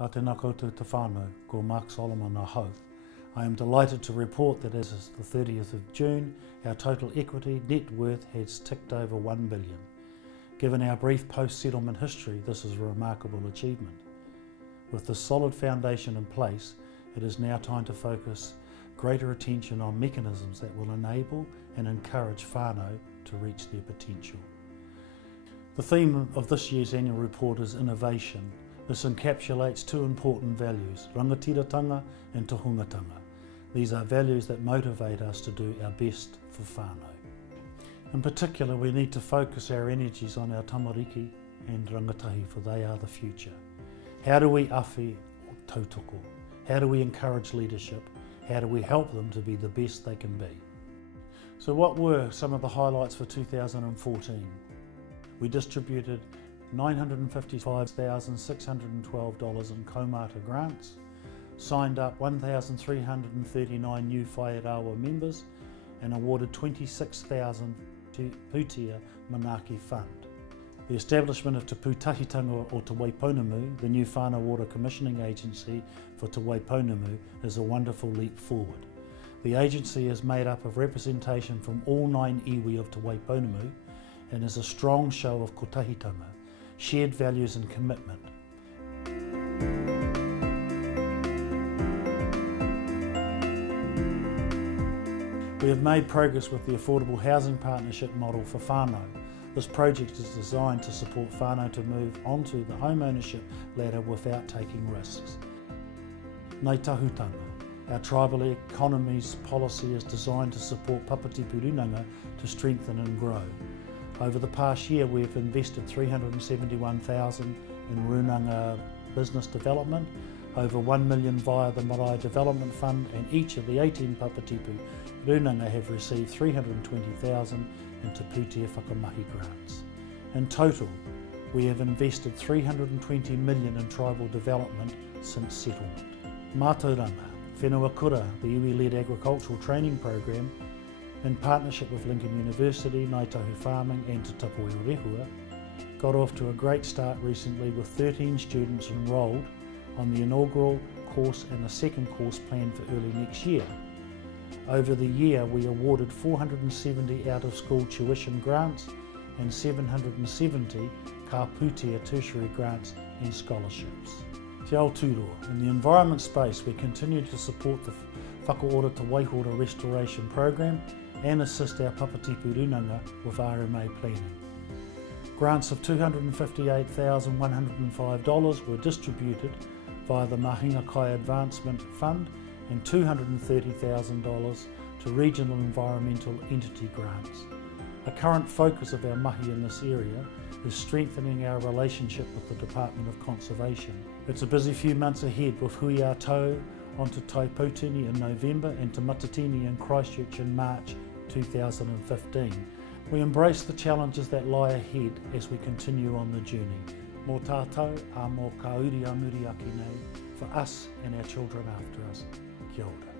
A tēnā koutou te whānau, ko Mark Solomon ahau. I am delighted to report that as of the 30th of June, our total equity net worth has ticked over $1 billion. Given our brief post-settlement history, this is a remarkable achievement. With this solid foundation in place, it is now time to focus greater attention on mechanisms that will enable and encourage whānau to reach their potential. The theme of this year's annual report is innovation. This encapsulates two important values, rangatiratanga and tohungatanga. These are values that motivate us to do our best for whānau. In particular, we need to focus our energies on our tamariki and rangatahi, for they are the future. How do we awhi tautoko? How do we encourage leadership? How do we help them to be the best they can be? So what were some of the highlights for 2014? We distributed $955,612 in kaumata grants, signed up 1,339 new whairawa members, and awarded 26,000 to Pūtea Manaaki Fund. The establishment of Te Pūtahitanga o Te Waipounamu, the new whānau water commissioning agency for Te Waipounamu, is a wonderful leap forward. The agency is made up of representation from all 9 iwi of Te Waipounamu and is a strong show of kotahitanga, shared values and commitment. We have made progress with the Affordable Housing Partnership model for whānau. This project is designed to support whānau to move onto the home ownership ladder without taking risks. Ngāi Tahutanga. Our tribal economies policy is designed to support Papati Purunanga to strengthen and grow. Over the past year, we have invested $371,000 in Runanga business development, over $1 million via the Marae Development Fund, and each of the 18 Papatipu Runanga have received $320,000 into Pūtea Whakamahi grants. In total, we have invested $320 million in tribal development since settlement. Mātauranga, Whenua Kura, the iwi-led agricultural training program, in partnership with Lincoln University, Ngāi Tahu Farming and Te Tapu o Rehua, got off to a great start recently with 13 students enrolled on the inaugural course and a second course planned for early next year. Over the year, we awarded 470 out-of-school tuition grants and 770 ka Pūtea tertiary grants and scholarships. Te Aotearoa. In the environment space, we continue to support the Whakaora Te Waihora Restoration Program and assist our Papatipu Runanga with RMA planning. Grants of $258,105 were distributed via the Mahinga Kai Advancement Fund and $230,000 to regional environmental entity grants. A current focus of our mahi in this area is strengthening our relationship with the Department of Conservation. It's a busy few months ahead with Hui a Tau on Te Taipōtini in November and Te Matatini in Christchurch in March 2015. We embrace the challenges that lie ahead as we continue on the journey. Mō tātou a mō ka uri a muri ake nei, for us and our children after us. Kia ora.